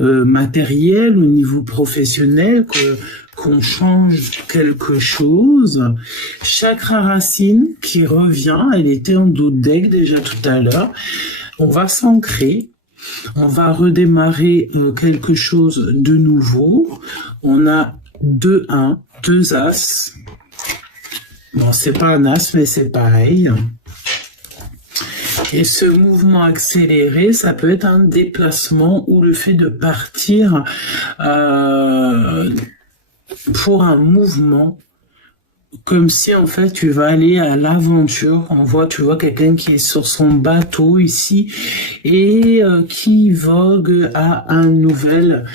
matériel, au niveau professionnel, qu'on change quelque chose. Chakra racine qui revient, elle était en dos de deck déjà tout à l'heure. On va s'ancrer, on va redémarrer quelque chose de nouveau. On a 2-1, 2 as. Bon, c'est pas un as, mais c'est pareil. Et ce mouvement accéléré, ça peut être un déplacement ou le fait de partir pour un mouvement, comme si en fait tu vas aller à l'aventure. Tu vois quelqu'un qui est sur son bateau ici et qui vogue à un nouvel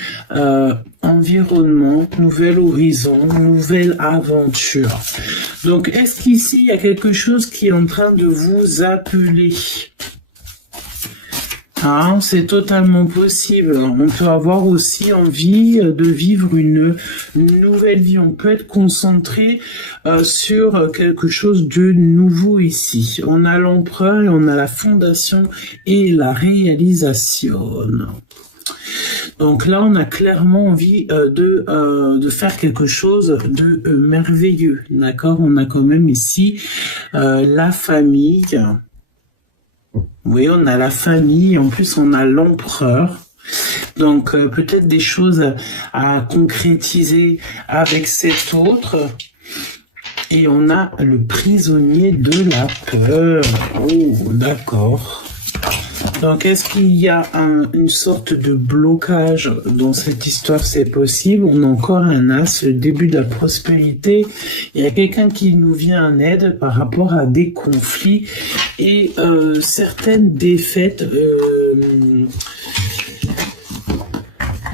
environnement, nouvel horizon, nouvelle aventure. Donc est-ce qu'ici il y a quelque chose qui est en train de vous appeler? Ah, c'est totalement possible. On peut avoir aussi envie de vivre une nouvelle vie. On peut être concentré sur quelque chose de nouveau ici. On a l'empereur et on a la fondation et la réalisation. Donc là, on a clairement envie de faire quelque chose de merveilleux. D'accord? On a quand même ici la famille. Oui, on a la famille, en plus on a l'empereur. Donc peut-être des choses à concrétiser avec cet autre. Et on a le prisonnier de la peur. Oh, d'accord. Donc est-ce qu'il y a une sorte de blocage dans cette histoire? C'est possible. On a encore un as, le début de la prospérité. Il y a quelqu'un qui nous vient en aide par rapport à des conflits et certaines défaites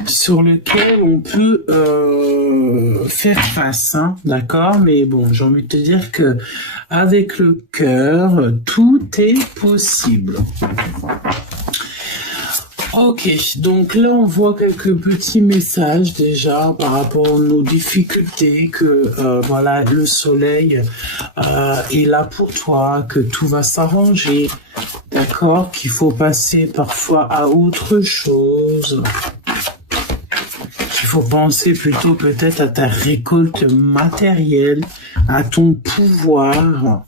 sur lesquelles on peut faire face, hein, d'accord? Mais bon, j'ai envie de te dire que avec le cœur, tout est possible. Ok, donc là on voit quelques petits messages déjà par rapport à nos difficultés, que voilà, le soleil est là pour toi, que tout va s'arranger, d'accord, qu'il faut passer parfois à autre chose, qu'il faut penser plutôt peut-être à ta récolte matérielle, à ton pouvoir.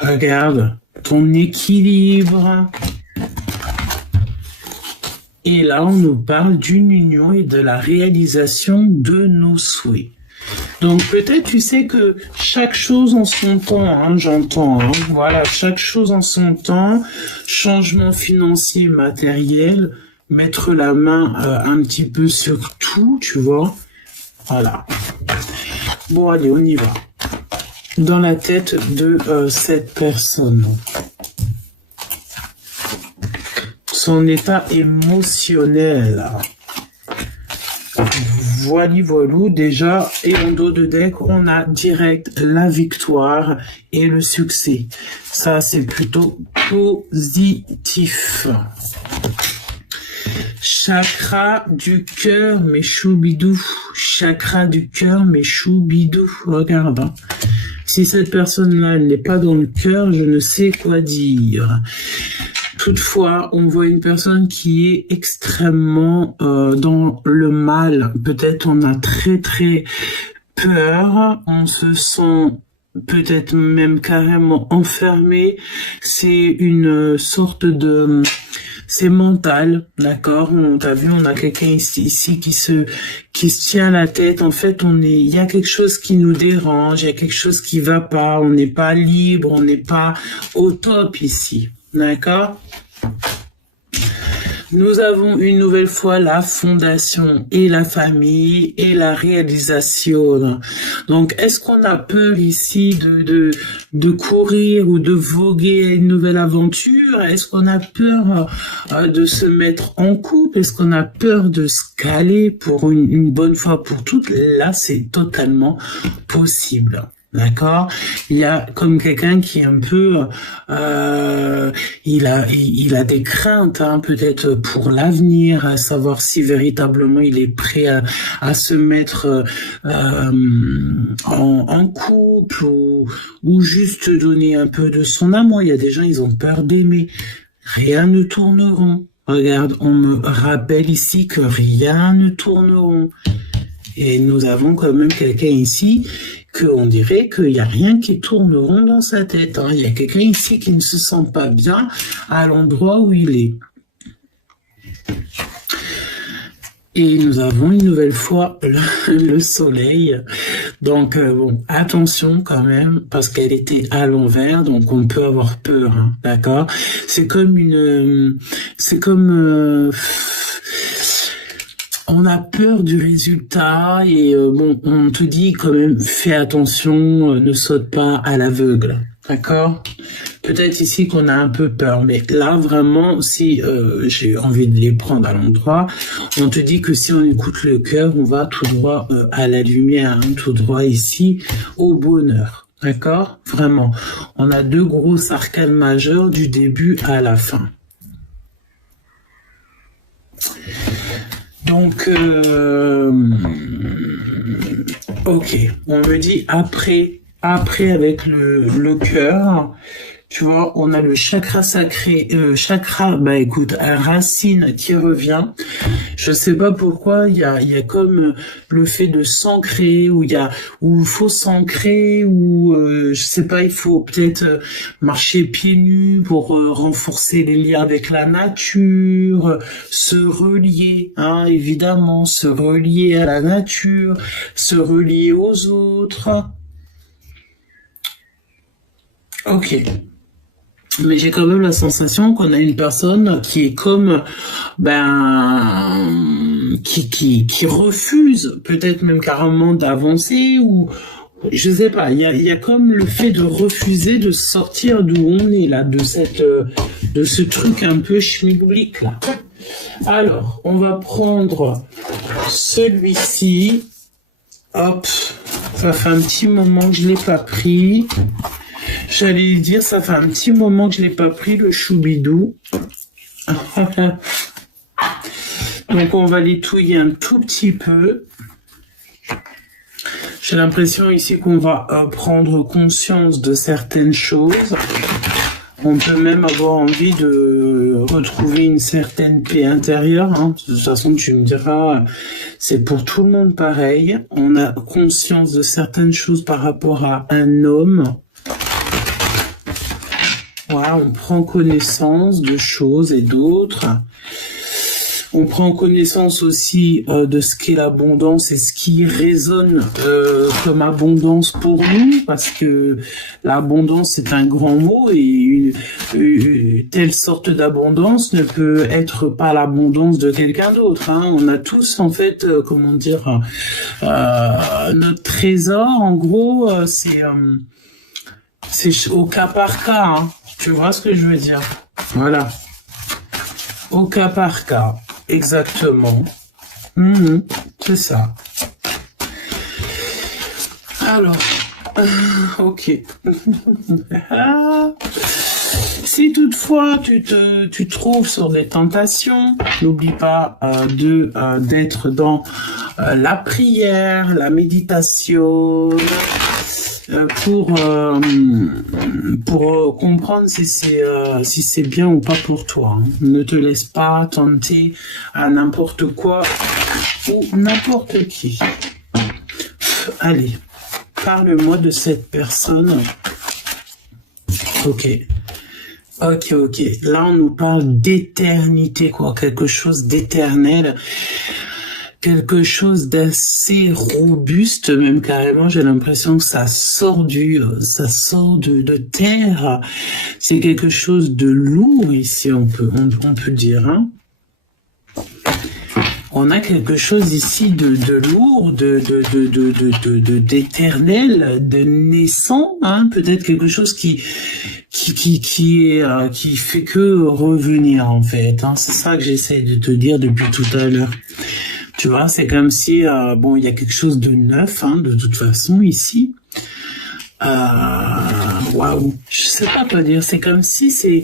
Regarde, ton équilibre. Et là, on nous parle d'une union et de la réalisation de nos souhaits. Donc peut-être tu sais que chaque chose en son temps, hein, j'entends, hein, voilà, chaque chose en son temps, changement financier, matériel, mettre la main un petit peu sur tout, tu vois, voilà. Bon, allez, on y va. Dans la tête de cette personne. Son état émotionnel. Voilou, déjà, et en dos de deck, on a direct la victoire et le succès. Ça, c'est plutôt positif. Chakra du cœur, mes choubidous. Chakra du cœur, mes choubidous. Regarde, hein. Si cette personne-là n'est pas dans le cœur, je ne sais quoi dire. Toutefois, on voit une personne qui est extrêmement dans le mal. Peut-être on a très très peur, on se sent peut-être même carrément enfermé. C'est une sorte de... C'est mental, d'accord? T'as vu, on a quelqu'un ici qui se tient la tête. En fait, il y a quelque chose qui nous dérange, il y a quelque chose qui va pas. On n'est pas libre, on n'est pas au top ici, d'accord? Nous avons une nouvelle fois la fondation et la famille et la réalisation. Donc, est-ce qu'on a peur ici de courir ou de voguer à une nouvelle aventure? Est-ce qu'on a peur de se mettre en couple? Est-ce qu'on a peur de se caler pour une bonne fois pour toutes? Là, c'est totalement possible. D'accord? Il y a comme quelqu'un qui est un peu, il a des craintes, hein, peut-être pour l'avenir, à savoir si véritablement il est prêt à se mettre en couple ou juste donner un peu de son amour. Il y a des gens, ils ont peur d'aimer. Rien ne tourne rond. Regarde, on me rappelle ici que rien ne tourne rond. Et nous avons quand même quelqu'un ici qu'on dirait qu'il n'y a rien qui tourne rond dans sa tête. Hein. Il y a quelqu'un ici qui ne se sent pas bien à l'endroit où il est. Et nous avons une nouvelle fois le soleil. Donc, bon, attention quand même, parce qu'elle était à l'envers, donc on peut avoir peur, hein, d'accord? C'est comme on a peur du résultat et bon, on te dit quand même, fais attention, ne saute pas à l'aveugle, d'accord? Peut-être ici qu'on a un peu peur, mais là vraiment, si j'ai envie de les prendre à l'endroit, on te dit que si on écoute le cœur, on va tout droit à la lumière, hein, tout droit ici au bonheur, d'accord? Vraiment, on a 2 gros arcanes majeurs du début à la fin. Donc, ok, on me dit après avec le cœur, tu vois, on a le chakra sacré, bah écoute, racine qui revient. Je sais pas pourquoi, il y a comme le fait de s'ancrer, où il faut s'ancrer, ou je sais pas, il faut peut-être marcher pieds nus pour renforcer les liens avec la nature, se relier, hein, évidemment, se relier à la nature, se relier aux autres. Ok. Mais j'ai quand même la sensation qu'on a une personne qui est comme, qui refuse peut-être même carrément d'avancer ou, je sais pas, il y a comme le fait de refuser de sortir d'où on est là, de ce truc un peu schmilblick là. Alors, on va prendre celui-ci. Hop, ça fait un petit moment que je l'ai pas pris. J'allais dire, ça fait un petit moment que je l'ai pas pris, le choubidou. Donc, on va l'étouiller un tout petit peu. J'ai l'impression ici qu'on va prendre conscience de certaines choses. On peut même avoir envie de retrouver une certaine paix intérieure. Hein. De toute façon, tu me diras, c'est pour tout le monde pareil. On a conscience de certaines choses par rapport à un homme. Voilà, on prend connaissance de choses et d'autres. On prend connaissance aussi de ce qu'est l'abondance et ce qui résonne comme abondance pour nous, parce que l'abondance c'est un grand mot et une telle sorte d'abondance ne peut être pas l'abondance de quelqu'un d'autre. Hein. On a tous en fait, notre trésor. En gros, c'est au cas par cas. Hein. Tu vois ce que je veux dire? Voilà. Au cas par cas. Exactement. C'est ça. Alors, ok. Si toutefois tu te trouves sur des tentations, n'oublie pas d'être dans la prière, la méditation, pour comprendre si c'est bien ou pas pour toi. Hein. Ne te laisse pas tenter à n'importe quoi ou n'importe qui. Allez, parle-moi de cette personne. Ok. Là, on nous parle d'éternité, quoi. Quelque chose d'éternel. Quelque chose d'assez robuste, même carrément, j'ai l'impression que ça sort de terre. C'est quelque chose de lourd ici, on peut dire, hein. On a quelque chose ici de lourd, d'éternel, de naissant, hein, peut-être quelque chose qui fait que revenir, en fait, hein. C'est ça que j'essaie de te dire depuis tout à l'heure. Tu vois, c'est comme si, il y a quelque chose de neuf, hein, de toute façon, ici. Waouh, je sais pas quoi dire. C'est comme si c'est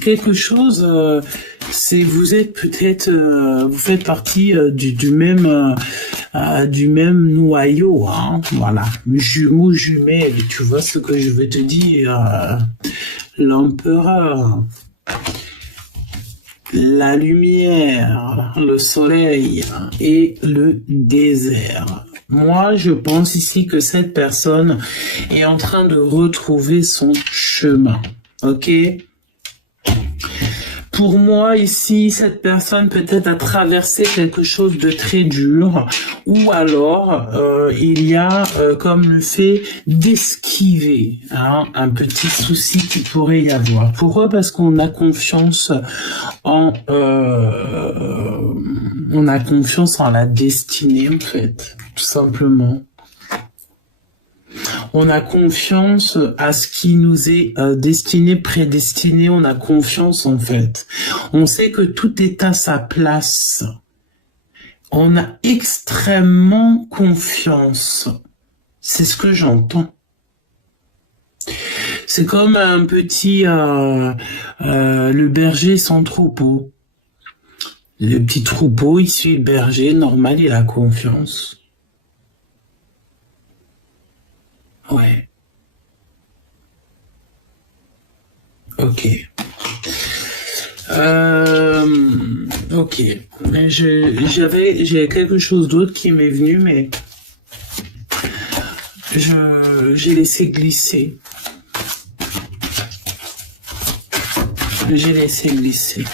quelque chose. Vous êtes peut-être, vous faites partie du même noyau, hein. Voilà, jumeaux jumelles. Tu vois ce que je veux te dire, l'empereur. la lumière, le soleil et le désert. Moi, je pense ici que cette personne est en train de retrouver son chemin. Ok? Pour moi, ici, cette personne peut-être a traversé quelque chose de très dur, ou alors il y a comme le fait d'esquiver un petit souci qui pourrait y avoir. Pourquoi? Parce qu'on a confiance en la destinée, en fait, tout simplement. On a confiance à ce qui nous est destiné, prédestiné. On a confiance, en fait. On sait que tout est à sa place. On a extrêmement confiance. C'est ce que j'entends. C'est comme un petit... le berger sans troupeau. Le petit troupeau, il suit le berger. Normal, il a confiance. Ouais. Ok. Ok. Mais j'ai quelque chose d'autre qui m'est venu, mais j'ai laissé glisser. J'ai laissé glisser.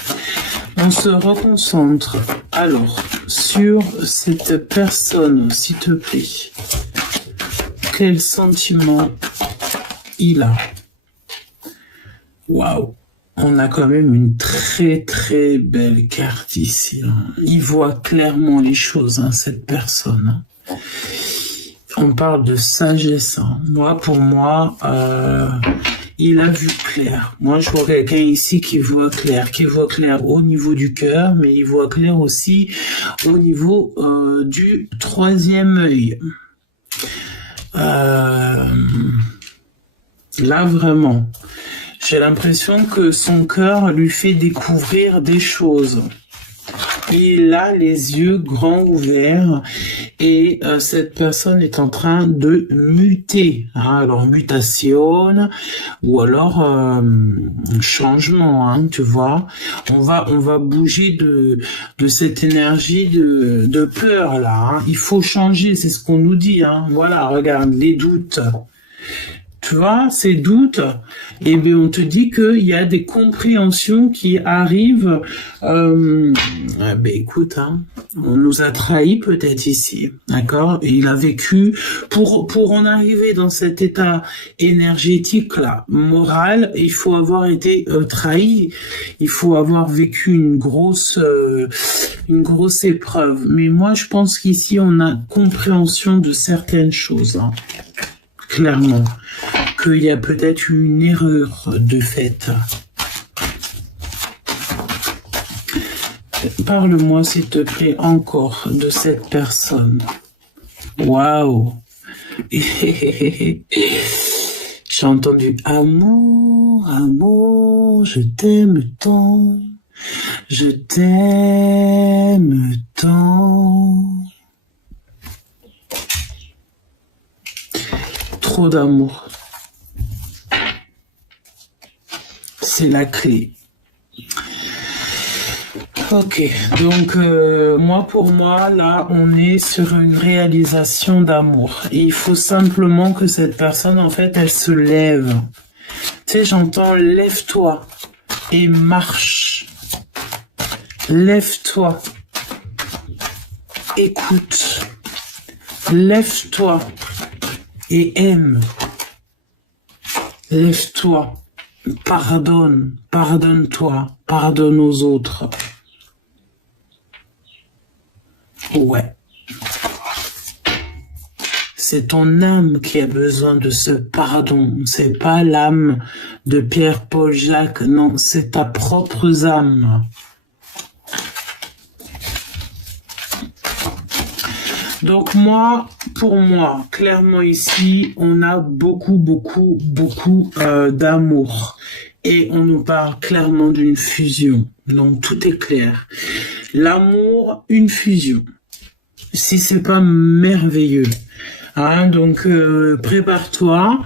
On se reconcentre alors sur cette personne, s'il te plaît. Quel sentiment il a? Waouh! On a quand même une très très belle carte ici. Il voit clairement les choses, cette personne. On parle de sagesse. Moi, pour moi, il a vu clair. Moi, je vois quelqu'un ici qui voit clair au niveau du cœur, mais il voit clair aussi au niveau du troisième œil. Là, vraiment, j'ai l'impression que son cœur lui fait découvrir des choses. Il a les yeux grands ouverts et cette personne est en train de muter. Alors, mutation ou alors changement, tu vois. On va bouger de cette énergie de peur, là. Il faut changer, c'est ce qu'on nous dit. Voilà, regarde, les doutes. Tu vois, ces doutes, eh bien, on te dit qu'il y a des compréhensions qui arrivent. Écoute, on nous a trahis peut-être ici, d'accord? Et il a vécu, pour en arriver dans cet état énergétique-là, moral, il faut avoir été trahi, il faut avoir vécu une grosse épreuve. Mais moi, je pense qu'ici, on a compréhension de certaines choses, clairement. Qu'il y a peut-être une erreur de fait. Parle-moi, s'il te plaît, encore de cette personne. Waouh! J'ai entendu amour, amour, je t'aime tant, je t'aime tant. Trop d'amour. C'est la clé. Ok, donc pour moi, là, on est sur une réalisation d'amour. Et il faut simplement que cette personne, en fait, elle se lève. Tu sais, j'entends lève-toi et marche. Lève-toi. Écoute. Lève-toi et aime. Lève-toi. Pardonne, pardonne-toi, pardonne aux autres. Ouais. C'est ton âme qui a besoin de ce pardon. C'est pas l'âme de Pierre, Paul, Jacques. Non, c'est ta propre âme. Donc pour moi, clairement ici, on a beaucoup d'amour. Et on nous parle clairement d'une fusion. Donc tout est clair. L'amour, une fusion. Si c'est pas merveilleux. Donc prépare-toi,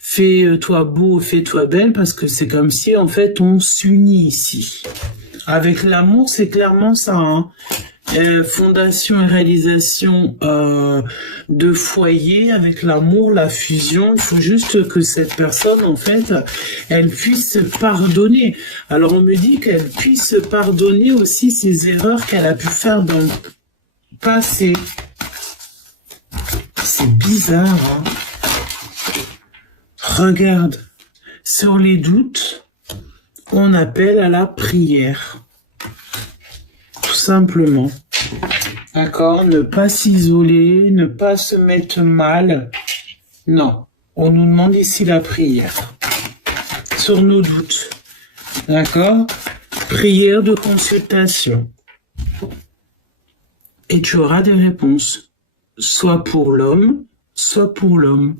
fais-toi beau, fais-toi belle, parce que c'est comme si en fait on s'unit ici. Avec l'amour, c'est clairement ça, hein. Fondation et réalisation de foyer avec l'amour, la fusion. Il faut juste que cette personne, en fait, elle puisse pardonner. Alors on me dit qu'elle puisse pardonner aussi ses erreurs qu'elle a pu faire dans le passé. C'est bizarre, hein. Regarde, sur les doutes, on appelle à la prière. Tout simplement. D'accord? Ne pas s'isoler, ne pas se mettre mal. Non. On nous demande ici la prière. Sur nos doutes. D'accord? Prière de consultation. Et tu auras des réponses. Soit pour l'homme, soit pour l'homme.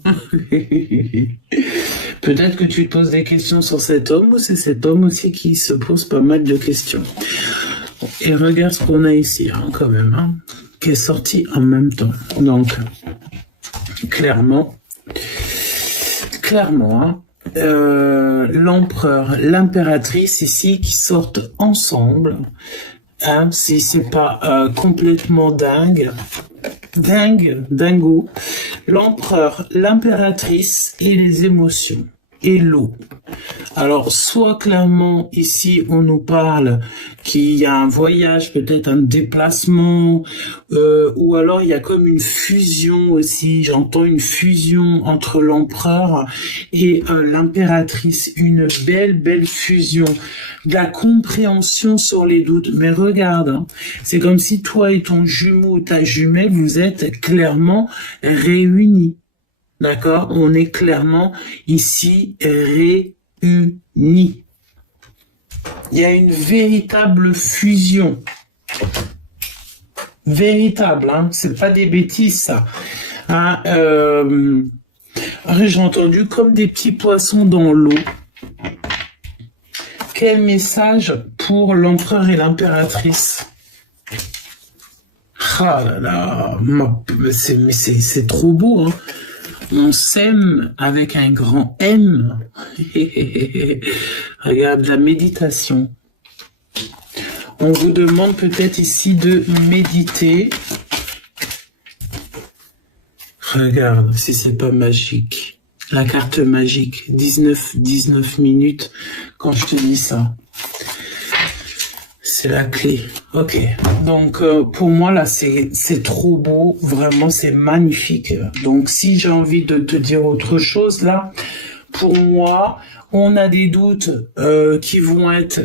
Peut-être que tu te poses des questions sur cet homme, ou c'est cet homme aussi qui se pose pas mal de questions. Et regarde ce qu'on a ici, hein, quand même, hein, qui est sorti en même temps. Donc, clairement, hein, l'empereur, l'impératrice ici qui sortent ensemble. Hein, si c'est pas complètement dingo. L'empereur, l'impératrice et les émotions et l'eau. Alors, soit clairement, ici, on nous parle qu'il y a un voyage, peut-être un déplacement, ou alors il y a comme une fusion aussi, j'entends une fusion entre l'empereur et l'impératrice, une belle fusion, de la compréhension sur les doutes. Mais regarde, hein, c'est comme si toi et ton jumeau ou ta jumelle, vous êtes clairement réunis. D'accord? On est clairement ici réunis. Il y a une véritable fusion. Véritable, hein? C'est pas des bêtises, ça. Hein, j'ai entendu comme des petits poissons dans l'eau. Quel message pour l'empereur et l'impératrice? Ah là là, c'est trop beau, hein? On s'aime avec un grand M. Regarde la méditation. On vous demande peut-être ici de méditer. Regarde si c'est pas magique. La carte magique. 19 minutes quand je te dis ça. C'est la clé. Ok. Donc, pour moi, là, c'est trop beau. Vraiment, c'est magnifique. Donc, si j'ai envie de te dire autre chose, là, pour moi, on a des doutes qui vont être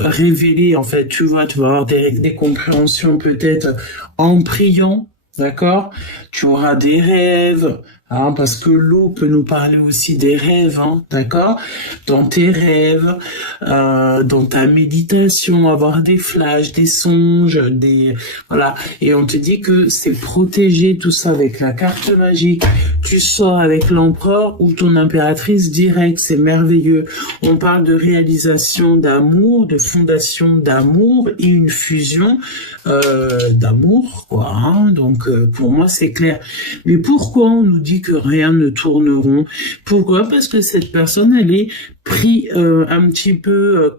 révélés. En fait, tu vas avoir des compréhensions peut-être en priant. D'accord? Tu auras des rêves, hein, parce que l'eau peut nous parler aussi des rêves, hein, d'accord? Dans tes rêves, dans ta méditation, avoir des flashs, des songes, voilà. Et on te dit que c'est protégé tout ça avec la carte magique. Tu sors avec l'empereur ou ton impératrice direct, c'est merveilleux. On parle de réalisation d'amour, de fondation d'amour et une fusion d'amour, quoi. Hein. Donc pour moi c'est clair. Mais pourquoi on nous dit que rien ne tourne rond? Pourquoi? Parce que cette personne elle est prise un petit peu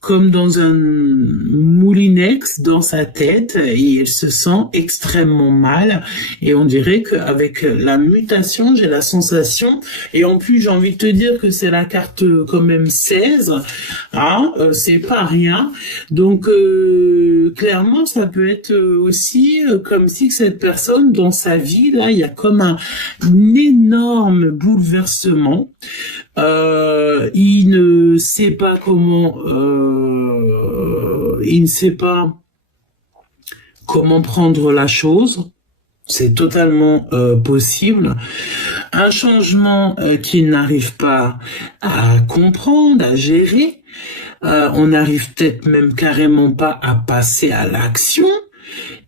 comme dans un moulinex dans sa tête et elle se sent extrêmement mal et on dirait qu'avec la mutation j'ai la sensation et en plus j'ai envie de te dire que c'est la carte quand même 16 hein, c'est pas rien donc clairement ça peut être aussi comme si cette personne dans sa vie là il y a comme un énorme bouleversement il ne sait pas comment il ne sait pas comment prendre la chose. C'est totalement possible. Un changement qu'il n'arrive pas à comprendre, à gérer. On n'arrive peut-être même carrément pas à passer à l'action.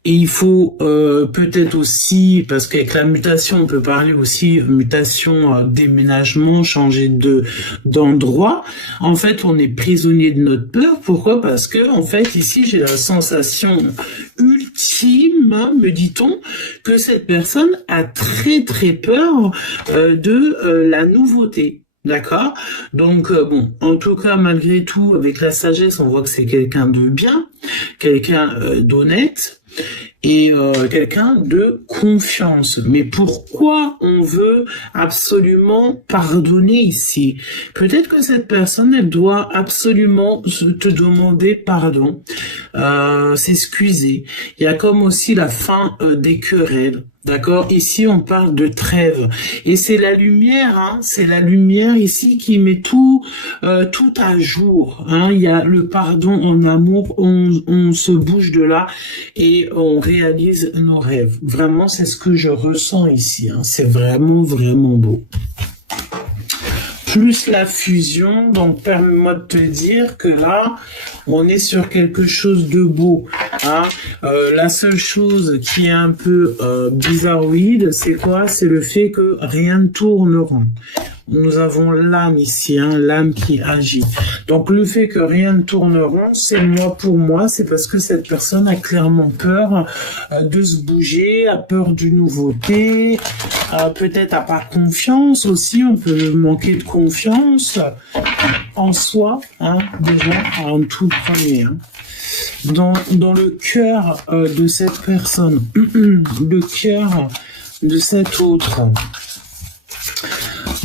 Et il faut peut-être aussi, parce qu'avec la mutation, on peut parler aussi mutation, déménagement, changer d'endroit. En fait, on est prisonnier de notre peur. Pourquoi? Parce que en fait, ici, j'ai la sensation ultime, hein, me dit-on, que cette personne a très très peur de la nouveauté. D'accord? Donc, bon, en tout cas, malgré tout, avec la sagesse, on voit que c'est quelqu'un de bien, quelqu'un d'honnête, et quelqu'un de confiance. Mais pourquoi on veut absolument pardonner ici? Peut-être que cette personne, elle doit absolument te demander pardon, s'excuser. Il y a comme aussi la fin des querelles. D'accord? Ici, on parle de trêve. Et c'est la lumière, hein, c'est la lumière ici qui met tout à jour. Hein. Il y a le pardon en amour, on se bouge de là et on réalise nos rêves. Vraiment, c'est ce que je ressens ici. Hein. C'est vraiment, vraiment beau. Plus la fusion, donc permets-moi de te dire que là, on est sur quelque chose de beau. Hein. La seule chose qui est un peu bizarroïde, c'est quoi? C'est le fait que rien ne tourne rond. Nous avons l'âme ici, hein, l'âme qui agit. Donc le fait que rien ne tourne rond, c'est moi pour moi, c'est parce que cette personne a clairement peur de se bouger, a peur d'une nouveauté, peut-être a pas confiance aussi, on peut manquer de confiance en soi, hein, déjà en tout premier. Hein. Dans le cœur de cette personne, le cœur de cet autre.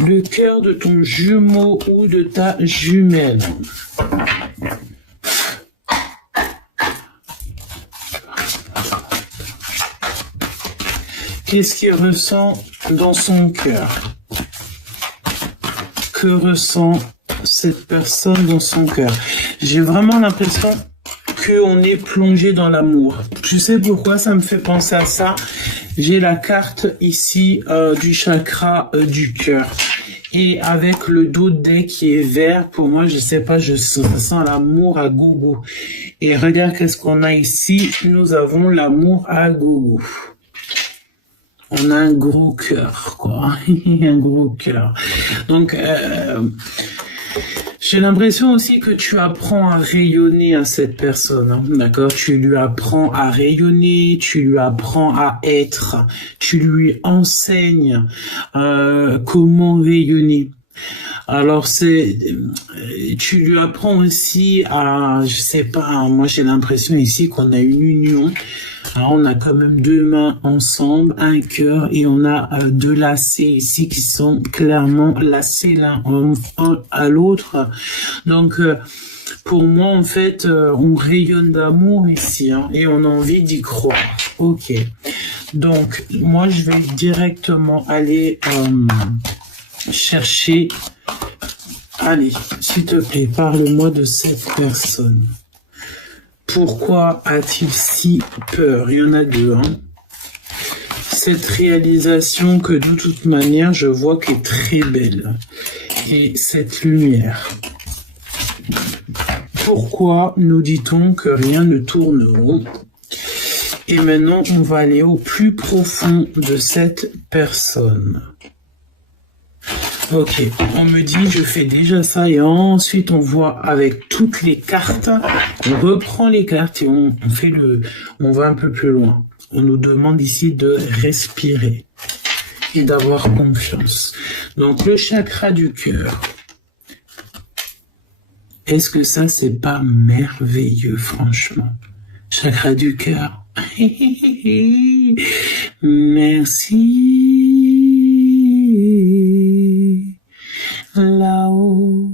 Le cœur de ton jumeau ou de ta jumelle. Qu'est-ce qu'il ressent dans son cœur? Que ressent cette personne dans son cœur? J'ai vraiment l'impression qu'on est plongé dans l'amour. Je sais pourquoi ça me fait penser à ça. J'ai la carte ici du chakra du cœur. Et avec le dos de dé qui est vert, pour moi, je sais pas, je sens l'amour à gogo. Et regarde qu'est-ce qu'on a ici. Nous avons l'amour à gogo. On a un gros cœur, quoi. Un gros cœur. Donc, j'ai l'impression aussi que tu apprends à rayonner à cette personne, hein, d'accord? Tu lui apprends à rayonner, tu lui apprends à être, tu lui enseignes comment rayonner. Alors tu lui apprends aussi à, je sais pas, moi j'ai l'impression ici qu'on a une union. Alors, on a quand même deux mains ensemble, un cœur, et on a deux lacets ici qui sont clairement lacés l'un à l'autre. Donc, pour moi, en fait, on rayonne d'amour ici, hein, et on a envie d'y croire. Ok. Donc, moi, je vais directement aller chercher. Allez, s'il te plaît, parle-moi de cette personne. Pourquoi a-t-il si peur? Il y en a deux, hein. Cette réalisation que de toute manière, je vois qu'elle est très belle. Et cette lumière. Pourquoi nous dit-on que rien ne tourne rond? Et maintenant, on va aller au plus profond de cette personne. Ok, on me dit je fais déjà ça et ensuite on voit avec toutes les cartes, on reprend les cartes et on va un peu plus loin. On nous demande ici de respirer et d'avoir confiance. Donc le chakra du cœur. Est-ce que ça c'est pas merveilleux franchement? Chakra du cœur. Merci. Là-haut,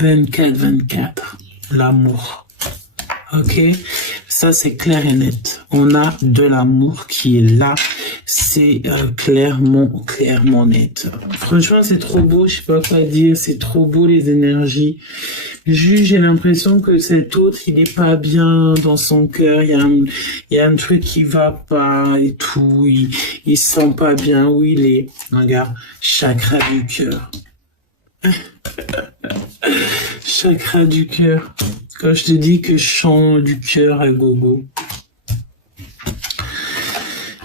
24, l'amour. Ok, ça c'est clair et net. On a de l'amour qui est là. C'est clairement net. Franchement, c'est trop beau. Je sais pas quoi dire. C'est trop beau les énergies. Juste, j'ai l'impression que cet autre, il est pas bien dans son cœur. Il y a un truc qui va pas et tout. Il se sent pas bien où il est. Regarde, chakra du cœur. Chakra du cœur. Quand je te dis que chant du cœur à gogo.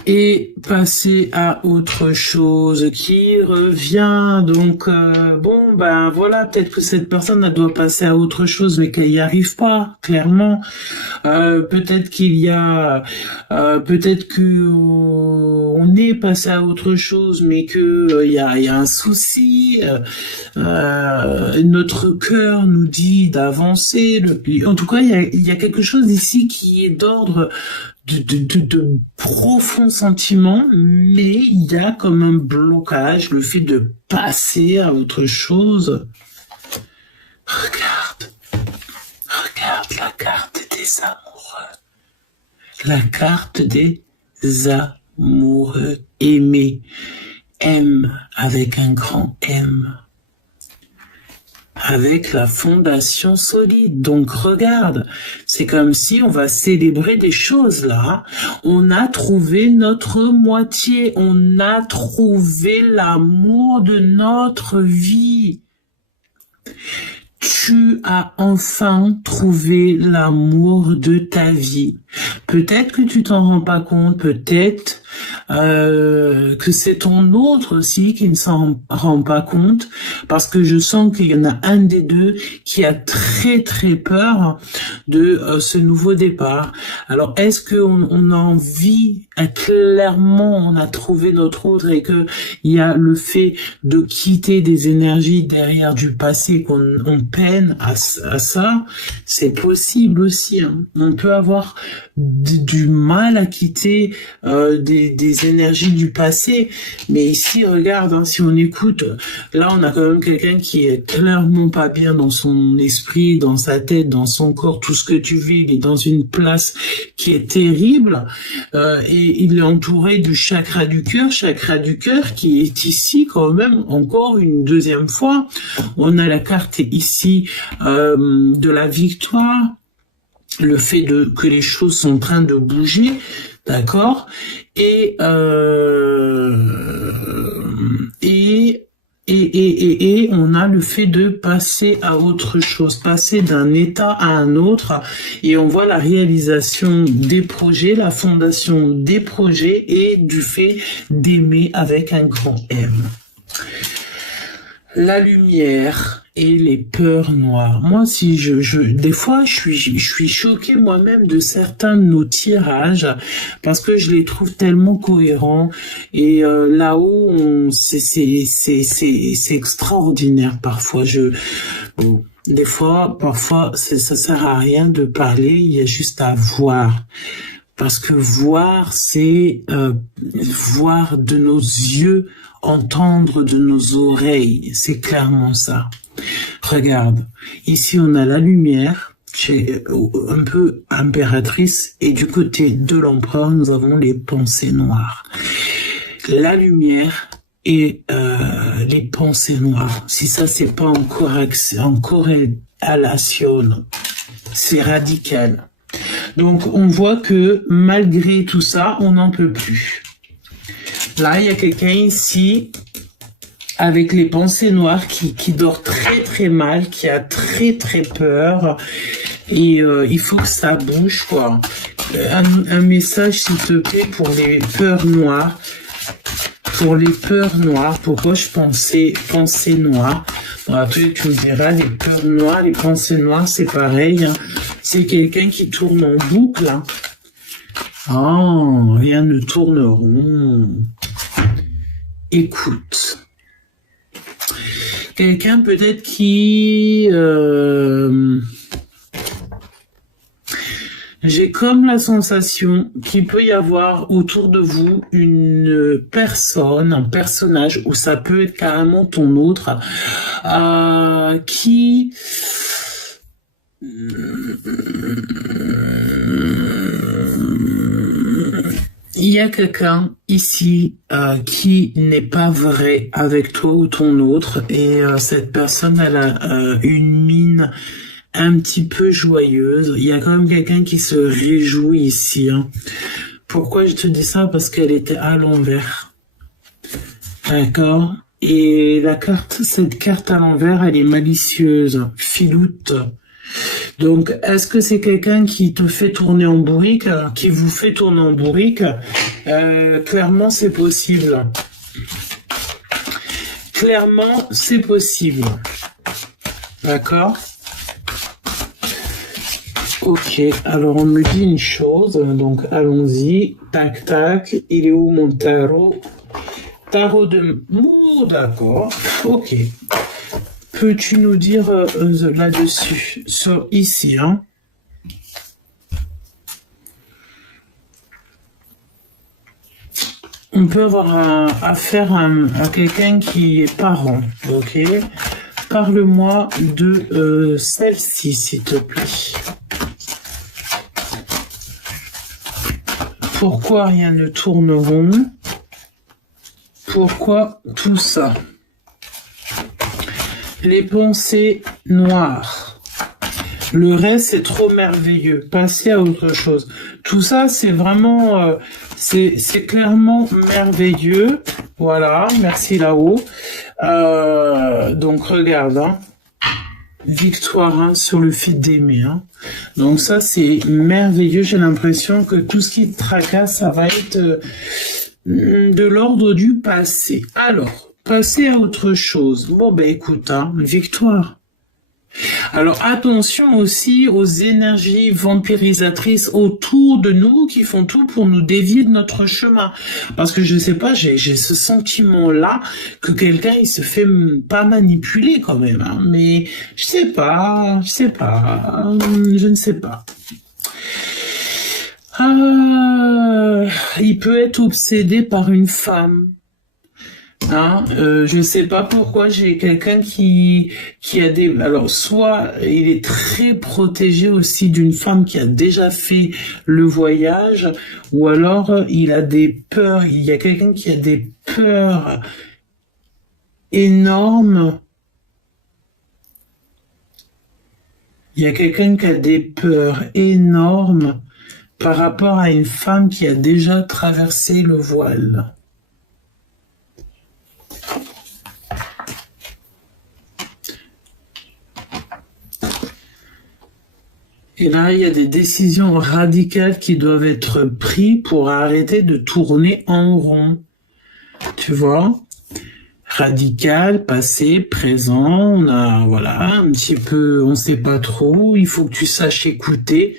et passer à autre chose qui revient. Donc bon ben voilà, peut-être que cette personne elle doit passer à autre chose mais qu'elle y arrive pas clairement. Peut-être qu'il y a peut-être que on est passé à autre chose mais que il y a un souci. Notre cœur nous dit d'avancer. En tout cas, il y a quelque chose ici qui est d'ordre de profonds sentiments, mais il y a comme un blocage, le fait de passer à autre chose. Regarde la carte des amoureux. La carte des amoureux aimés. M avec un grand M. Avec la fondation solide. Donc regarde, c'est comme si on va célébrer des choses là. On a trouvé notre moitié, on a trouvé l'amour de notre vie. Tu as enfin trouvé l'amour de ta vie. Peut-être que tu t'en rends pas compte, peut-être que c'est ton autre aussi qui ne s'en rend pas compte, parce que je sens qu'il y en a un des deux qui a très très peur de ce nouveau départ. Alors est-ce qu'on a envie, clairement on a trouvé notre autre et que il y a le fait de quitter des énergies derrière du passé qu'on peine à ça, c'est possible aussi. Hein. On peut avoir du mal à quitter des énergies du passé, mais ici regarde, hein, si on écoute, là on a quand même quelqu'un qui est clairement pas bien dans son esprit, dans sa tête, dans son corps, tout ce que tu vis, il est dans une place qui est terrible, et il est entouré du chakra du cœur qui est ici quand même encore une deuxième fois. On a la carte ici de la victoire, le fait que les choses sont en train de bouger, d'accord, et on a le fait de passer à autre chose, passer d'un état à un autre, et on voit la réalisation des projets, la fondation des projets et du fait d'aimer avec un grand M. La lumière et les peurs noires. Moi, si des fois, je suis choquée moi-même de certains de nos tirages parce que je les trouve tellement cohérents et là-haut, c'est extraordinaire parfois. Bon, des fois, parfois, ça sert à rien de parler. Il y a juste à voir. Parce que voir, c'est voir de nos yeux, entendre de nos oreilles. C'est clairement ça. Regarde, ici on a la lumière, un peu impératrice, et du côté de l'empereur, nous avons les pensées noires. La lumière et les pensées noires. Si ça, c'est pas en corrélation, c'est radical. Donc, on voit que malgré tout ça, on n'en peut plus. Là, il y a quelqu'un ici avec les pensées noires qui dort très très mal, qui a très très peur. Et il faut que ça bouge, quoi. Un message, s'il te plaît, pour les peurs noires. Pour les peurs noires, pourquoi je pensais pensées noires. Bon, après, tu me diras, les peurs noires, les pensées noires, c'est pareil. Hein. C'est quelqu'un qui tourne en boucle. Hein. Oh, rien ne tourne rond. Écoute. Quelqu'un peut-être qui... J'ai comme la sensation qu'il peut y avoir autour de vous une personne, un personnage, ou ça peut être carrément ton autre, qui... Il y a quelqu'un ici qui n'est pas vrai avec toi ou ton autre, et cette personne, elle a une mine un petit peu joyeuse. Il y a quand même quelqu'un qui se réjouit ici. Hein. Pourquoi je te dis ça? Parce qu'elle était à l'envers. D'accord? Et cette carte à l'envers, elle est malicieuse, filoute. Donc, est-ce que c'est quelqu'un qui te fait tourner en bourrique, qui vous fait tourner en bourrique? Clairement, c'est possible. Clairement, c'est possible. D'accord? Ok, alors on me dit une chose, donc allons-y. Tac, tac, il est où mon tarot? Tarot de... Oh, d'accord, ok. Peux-tu nous dire là-dessus, sur ici, hein? On peut avoir affaire à quelqu'un qui est parent, ok? Parle-moi de celle-ci, s'il te plaît. Pourquoi rien ne tourne rond? Pourquoi tout ça? Les pensées noires. Le reste, c'est trop merveilleux. Passez à autre chose. Tout ça, c'est vraiment... c'est clairement merveilleux. Voilà, merci là-haut. Donc, regarde, hein. Victoire, hein, sur le fait d'aimer. Hein. Donc ça, c'est merveilleux. J'ai l'impression que tout ce qui te tracasse, ça va être de l'ordre du passé. Alors, passer à autre chose. Bon, ben écoute, hein, victoire. Alors attention aussi aux énergies vampirisatrices autour de nous qui font tout pour nous dévier de notre chemin. Parce que je sais pas, j'ai ce sentiment-là que quelqu'un il se fait pas manipuler quand même. Hein, mais je sais pas, je ne sais pas. Il peut être obsédé par une femme. Hein, je sais pas pourquoi j'ai quelqu'un qui a des... Alors, soit il est très protégé aussi d'une femme qui a déjà fait le voyage, ou alors il a des peurs, il y a quelqu'un qui a des peurs énormes. Il y a quelqu'un qui a des peurs énormes par rapport à une femme qui a déjà traversé le voile. Et là, il y a des décisions radicales qui doivent être prises pour arrêter de tourner en rond. Tu vois? Radical, passé, présent, on a, voilà, un petit peu, on sait pas trop, il faut que tu saches écouter.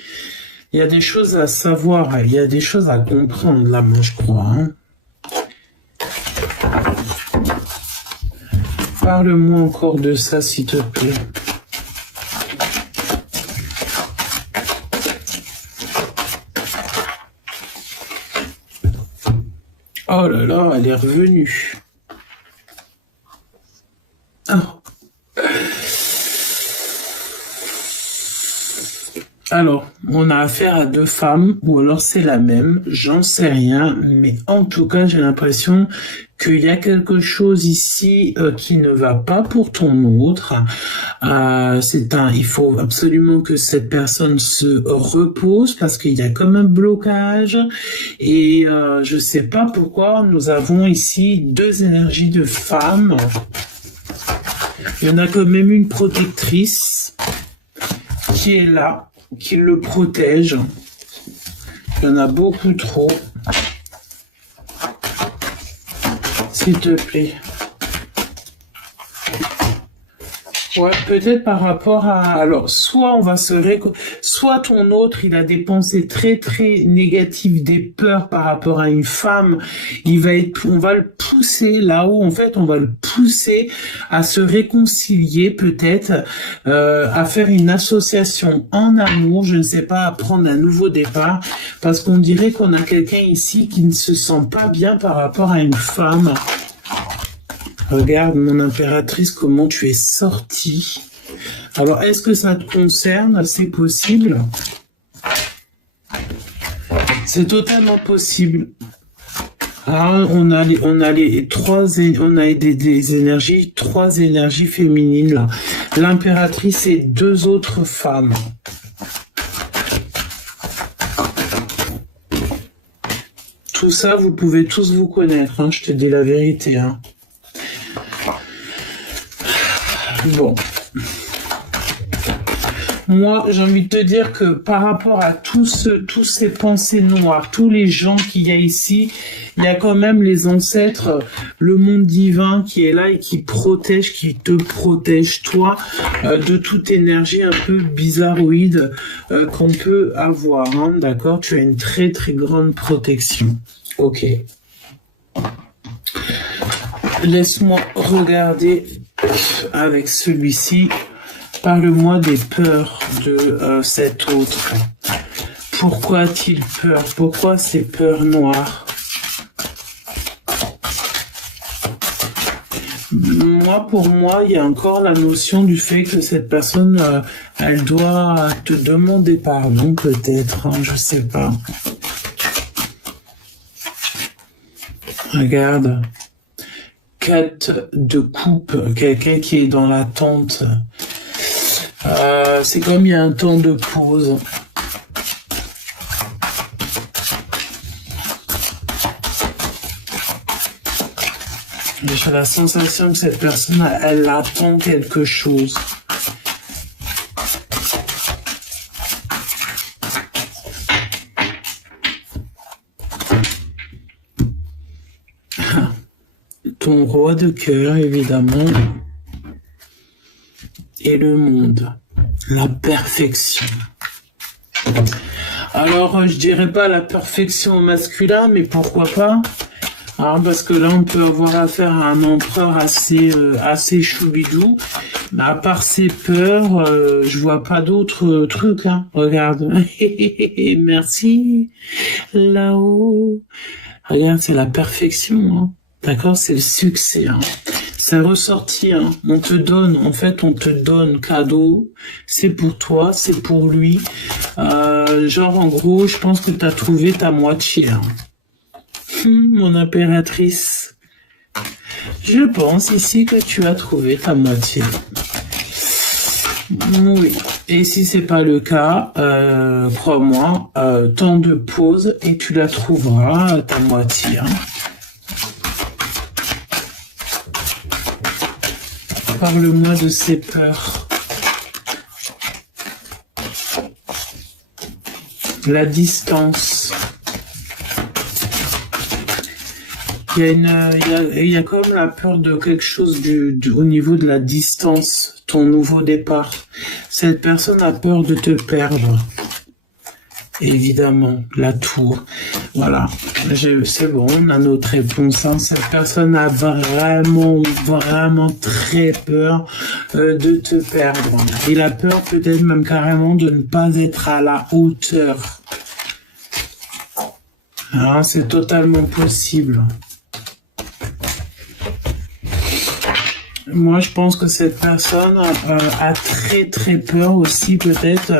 Il y a des choses à savoir, il y a des choses à comprendre, là, moi, je crois. Hein. Parle-moi encore de ça, s'il te plaît. Oh là là, elle est revenue. Ah. Alors, on a affaire à deux femmes, ou alors c'est la même, j'en sais rien, mais en tout cas, j'ai l'impression qu'il y a quelque chose ici qui ne va pas pour ton autre. Il faut absolument que cette personne se repose parce qu'il y a comme un blocage et je sais pas pourquoi nous avons ici deux énergies de femmes. Il y en a quand même une protectrice qui est là, qui le protège. Il y en a beaucoup trop. S'il te plaît. Ouais, peut-être par rapport à... Alors, soit on va soit ton autre, il a des pensées très très négatives, des peurs par rapport à une femme. On va le pousser là-haut. En fait, on va le pousser à se réconcilier, peut-être, à faire une association en amour. Je ne sais pas, à prendre un nouveau départ, parce qu'on dirait qu'on a quelqu'un ici qui ne se sent pas bien par rapport à une femme. Regarde, mon impératrice, comment tu es sortie. Alors, est-ce que ça te concerne? C'est possible? C'est totalement possible. Ah, on a des énergies, trois énergies féminines là. L'impératrice et deux autres femmes. Tout ça, vous pouvez tous vous connaître, hein, je te dis la vérité, hein. Bon. Moi, j'ai envie de te dire que par rapport à tous ces pensées noires, tous les gens qu'il y a ici, il y a quand même les ancêtres, le monde divin qui est là et qui protège, qui te protège, toi, de toute énergie un peu bizarroïde qu'on peut avoir. Hein, d'accord? Tu as une très très grande protection. Ok. Laisse-moi regarder avec celui-ci. Parle-moi des peurs de cet autre. Pourquoi a-t-il peur? Pourquoi ces peurs noires? Pour moi, il y a encore la notion du fait que cette personne, elle doit te demander pardon, peut-être, hein, je sais pas. Regarde. 4 de coupe, quelqu'un qui est dans l'attente. C'est comme il y a un temps de pause. J'ai la sensation que cette personne, elle attend quelque chose. Ton roi de cœur, évidemment, et le monde, la perfection. Alors, je dirais pas la perfection au masculin, mais pourquoi pas? Hein, parce que là, on peut avoir affaire à un empereur assez choubidou. Mais à part ses peurs, je vois pas d'autres trucs. Hein. Regarde. Merci. Là-haut. Regarde, c'est la perfection. Hein. D'accord, c'est le succès. Hein. C'est ressorti. Hein. On te donne cadeau. C'est pour toi, c'est pour lui. Genre, en gros, je pense que tu as trouvé ta moitié. Hein. Mon impératrice. Je pense ici que tu as trouvé ta moitié. Oui. Et si c'est pas le cas, crois-moi, temps de pause et tu la trouveras, ta moitié. Hein. Parle-moi de ses peurs. La distance. Il y a comme la peur de quelque chose au niveau de la distance, ton nouveau départ. Cette personne a peur de te perdre. Évidemment, la tour. Voilà, c'est bon, on a notre réponse. Hein. Cette personne a vraiment très peur de te perdre. Il a peur peut-être même carrément de ne pas être à la hauteur. Hein, c'est totalement possible. Moi, je pense que cette personne a très peur aussi peut-être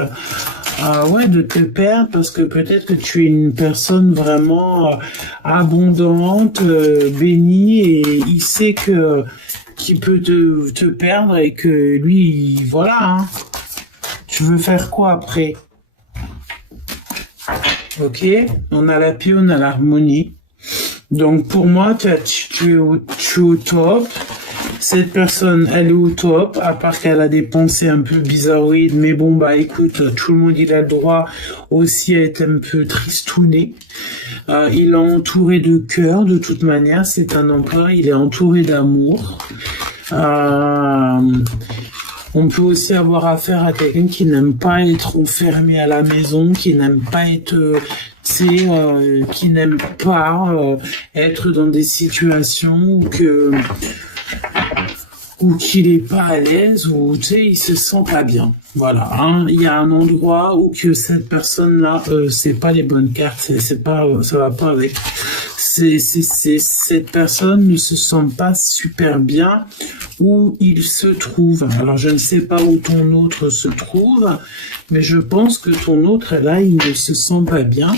de te perdre parce que peut-être que tu es une personne vraiment abondante, bénie et il sait qu'il peut te perdre et que lui, voilà. Hein. Tu veux faire quoi après? Ok, on a la paix, on a l'harmonie. Donc pour moi, tu es au top. Cette personne, elle est au top, à part qu'elle a des pensées un peu bizarroïdes, mais bon, bah écoute, tout le monde, il a le droit aussi à être un peu tristouné. Il est entouré de cœur, de toute manière, c'est un empereur, il est entouré d'amour. On peut aussi avoir affaire à quelqu'un qui n'aime pas être enfermé à la maison, qui n'aime pas être... qui n'aime pas être dans des situations ou qu'il est pas à l'aise, ou il se sent pas bien. Voilà, hein. Il y a un endroit où que cette personne-là, c'est pas les bonnes cartes, c'est pas, ça va pas avec. Cette personne ne se sent pas super bien où il se trouve. Alors je ne sais pas où ton autre se trouve, mais je pense que ton autre là, il ne se sent pas bien.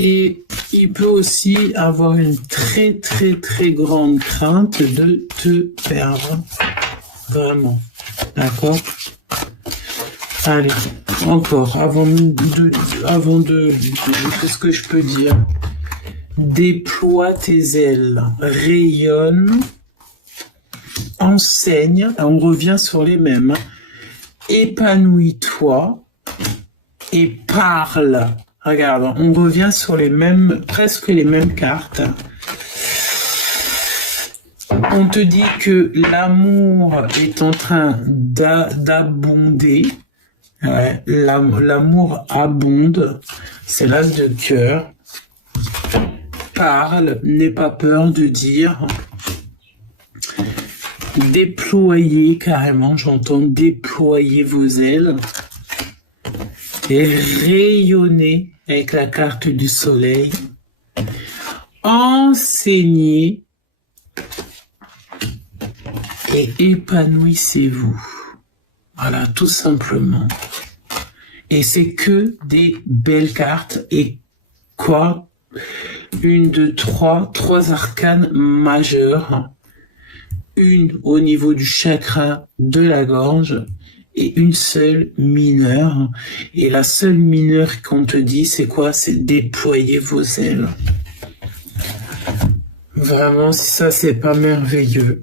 Et il peut aussi avoir une très grande crainte de te perdre. Vraiment. D'accord? Allez, encore, avant de qu'est-ce que je peux dire? Déploie tes ailes, rayonne, enseigne, on revient sur les mêmes. épanouis-toi et parle. Regarde, on revient sur presque les mêmes cartes. On te dit que l'amour est en train d'abonder. Ouais, l'amour abonde. C'est l'as de cœur. Parle, n'aie pas peur de dire. Déployez carrément, j'entends déployer vos ailes. Et rayonnez avec la carte du soleil. Enseignez et épanouissez-vous. Voilà, tout simplement. Et c'est que des belles cartes. Et quoi? 1, 2, 3 arcanes majeures. Une au niveau du chakra de la gorge et une seule mineure. Et la seule mineure qu'on te dit, c'est quoi? C'est déployer vos ailes. Vraiment, ça, c'est pas merveilleux.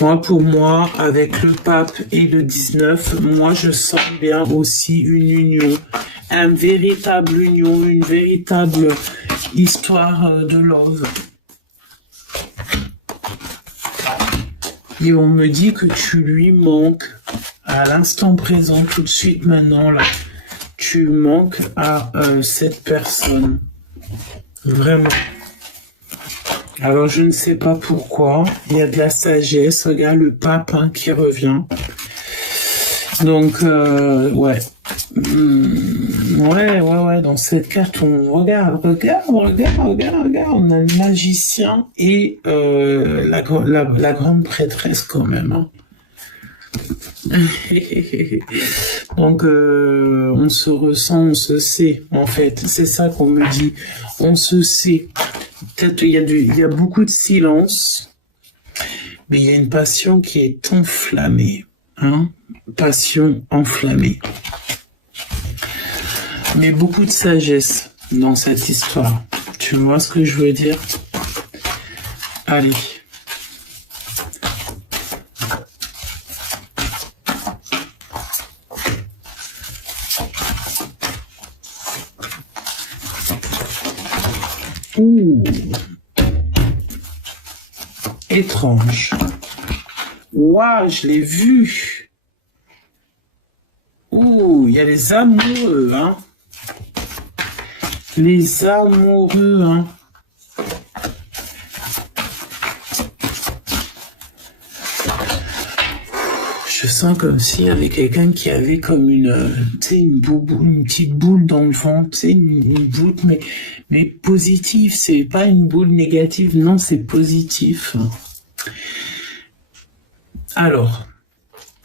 Moi, pour moi, avec le pape et le 19, moi, je sens bien aussi une union, une véritable union, une véritable histoire de love. Et on me dit que tu lui manques à l'instant présent, tout de suite maintenant, là. Tu manques à cette personne. Vraiment. Alors, je ne sais pas pourquoi. Il y a de la sagesse. Regarde le pape qui revient. Donc, ouais. Ouais. Dans cette carte, on regarde. On a le magicien et la grande prêtresse quand même. Hein. Donc, on se ressent, on se sait. En fait, c'est ça qu'on me dit. On se sait. Peut-être il y a beaucoup de silence, mais il y a une passion qui est enflammée. Hein? Passion enflammée. Mais beaucoup de sagesse dans cette histoire. Tu vois ce que je veux dire? Allez. Ouh. Étrange. Waouh, je l'ai vu. Ouh, il y a les amoureux, hein. Les amoureux, hein. Je sens comme s'il y avait quelqu'un qui avait comme une petite boule dans le ventre, une boule, mais positive, c'est pas une boule négative, non, c'est positif. Alors,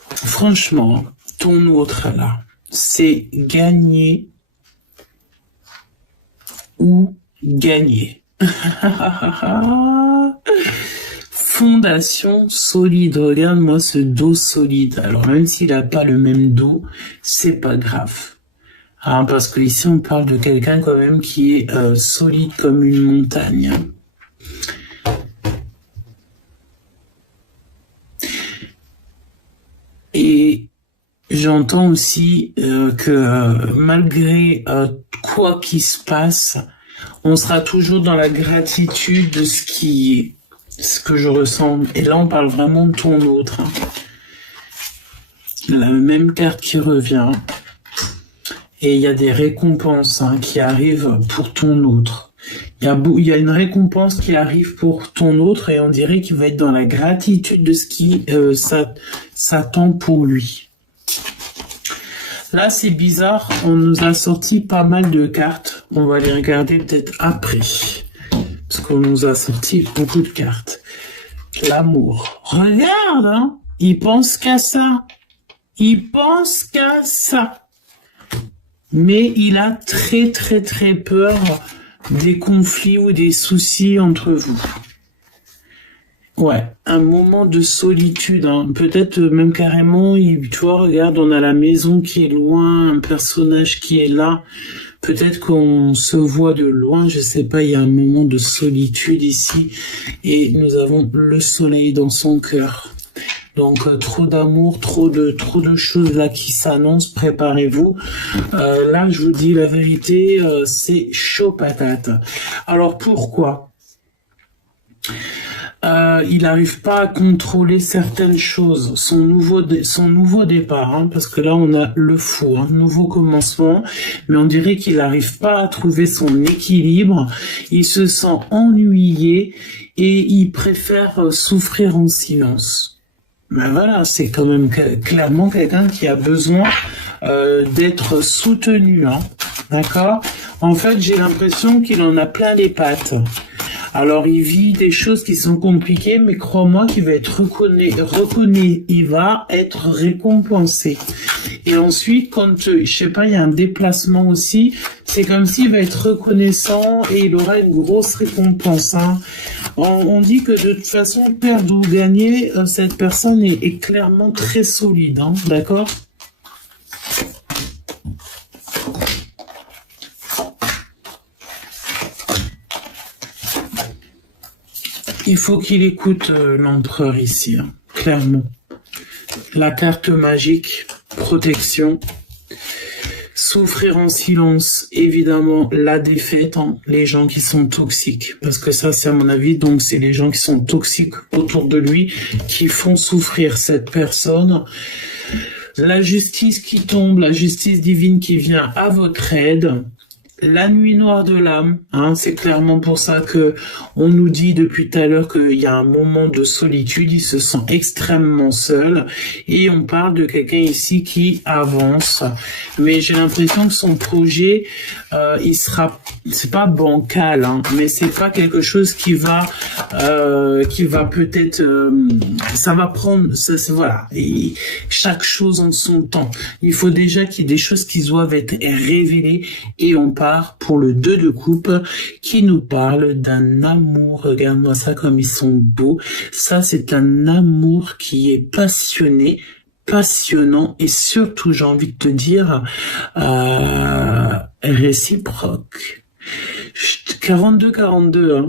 franchement, ton autre là, c'est gagner ou gagner. Fondation solide. Regarde-moi ce dos solide. Alors, même s'il n'a pas le même dos, c'est pas grave. Hein, parce que ici, on parle de quelqu'un quand même qui est solide comme une montagne. Et j'entends aussi que malgré quoi qu'il se passe, on sera toujours dans la gratitude de ce qui est. Ce que je ressens. Et là, on parle vraiment de ton autre. Hein. La même carte qui revient. Et il y a des récompenses qui arrivent pour ton autre. Il y a une récompense qui arrive pour ton autre et on dirait qu'il va être dans la gratitude de ce qui s'attend pour lui. Là, c'est bizarre. On nous a sorti pas mal de cartes. On va les regarder peut-être après. Parce qu'on nous a sorti beaucoup de cartes. L'amour. Regarde, hein. Il pense qu'à ça. Il pense qu'à ça. Mais il a très, très, très peur des conflits ou des soucis entre vous. Ouais, un moment de solitude. Hein. Peut-être même carrément, tu vois, regarde, on a la maison qui est loin, un personnage qui est là. Peut-être qu'on se voit de loin, je sais pas, il y a un moment de solitude ici et nous avons le soleil dans son cœur. Donc trop d'amour, trop de choses là qui s'annoncent, préparez-vous. Là, je vous dis la vérité, c'est chaud patate. Alors pourquoi? Il n'arrive pas à contrôler certaines choses. Son nouveau départ, hein, parce que là on a le fou, hein, nouveau commencement, mais on dirait qu'il n'arrive pas à trouver son équilibre. Il se sent ennuyé et il préfère souffrir en silence. Ben voilà, c'est quand même clairement quelqu'un qui a besoin d'être soutenu, hein, d'accord? En fait, j'ai l'impression qu'il en a plein les pattes. Alors, il vit des choses qui sont compliquées, mais crois-moi qu'il va être reconnu, il va être récompensé. Et ensuite, quand, je sais pas, il y a un déplacement aussi, c'est comme s'il va être reconnaissant et il aura une grosse récompense, hein. On dit que de toute façon, perdre ou gagner, cette personne est clairement très solide, hein, d'accord? Il faut qu'il écoute l'empereur ici, hein, clairement. La carte magique, protection. Souffrir en silence, évidemment, la défaite, hein, les gens qui sont toxiques. Parce que ça, c'est à mon avis, donc c'est les gens qui sont toxiques autour de lui qui font souffrir cette personne. La justice qui tombe, la justice divine qui vient à votre aide. La nuit noire de l'âme, hein, c'est clairement pour ça que on nous dit depuis tout à l'heure qu'il y a un moment de solitude, il se sent extrêmement seul et on parle de quelqu'un ici qui avance. Mais j'ai l'impression que son projet, c'est pas bancal, hein, mais c'est pas quelque chose qui va peut-être, ça va prendre, voilà, et chaque chose en son temps. Il faut déjà qu'il y ait des choses qui doivent être révélées et on parle pour le 2 de coupe qui nous parle d'un amour. Regarde-moi ça comme ils sont beaux. Ça, c'est un amour qui est passionné, passionnant et surtout, j'ai envie de te dire, réciproque. 42-42, hein.